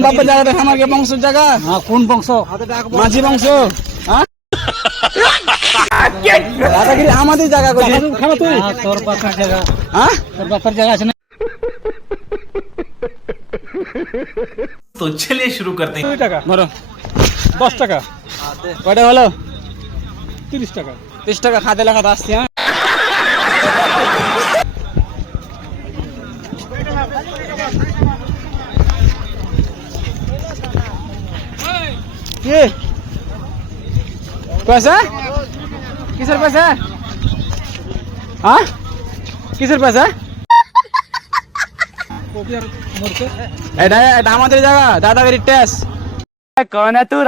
মা বাপের জায়গা দেখেন আগে বংশের জায়গা হ্যাঁ কোন বংশ মাঝি বংশ দাদাগিরি আমাদের জায়গা করে খাবো তুই তোর বাপের জায়গা হ্যাঁ তোর বাপের জায়গা আছে না তো চলিয়ে শুরু করতে দুই টাকা মরো দশ টাকা কয়টা হলো তিরিশ টাকা তিরিশ টাকা খাতে লেখা আসছি হ্যাঁ কি? পয়সা? কিসের পয়সা? হ্যাঁ কিসের পয়সা? এটা এটা আমাদের জায়গা দাদাগিরি টেস্ট কনে তুই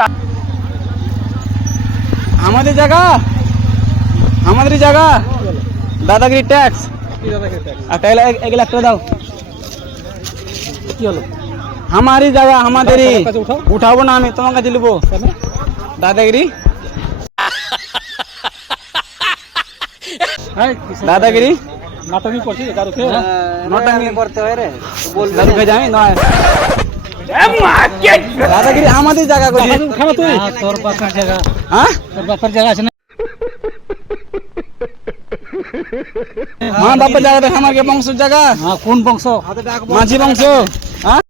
আমাদের জায়গা? আমাদের জায়গা? দাদাগিরি ট্যাক্স আর এগুলো একটা দাও। কি হলো? আমারই জায়গা আমাদেরই উঠাবো না আমি তোমার কাছে নেব দাদাগিরি দাদাগিরি নাটকই করছি দারু খেয়ে করতে হয় রে দাদু খেয়ে যাবি নয় দাদাগিরি আমাদের জায়গা খাবে তুই তোর বাপের জায়গা হ্যাঁ তোর বাপের জায়গা আছে না আমার বাপের জায়গা দেখ আমার কে বংশের জায়গা হ্যাঁ কোন বংশ মাঝি বংশ হ্যাঁ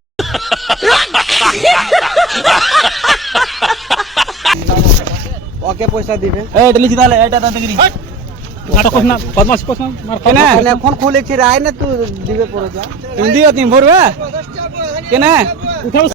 ওকে পয়সা দিবে। এই এটা লিখি তাহলে এটা দাদাগিরি নাটক করছ না বদমাশি করছ না মার। কেনে? এখন খুলেছি রায় না তুই দিবে পরে যা। তুমি দিও তুমি ভরবে? কেনে? উঠাও।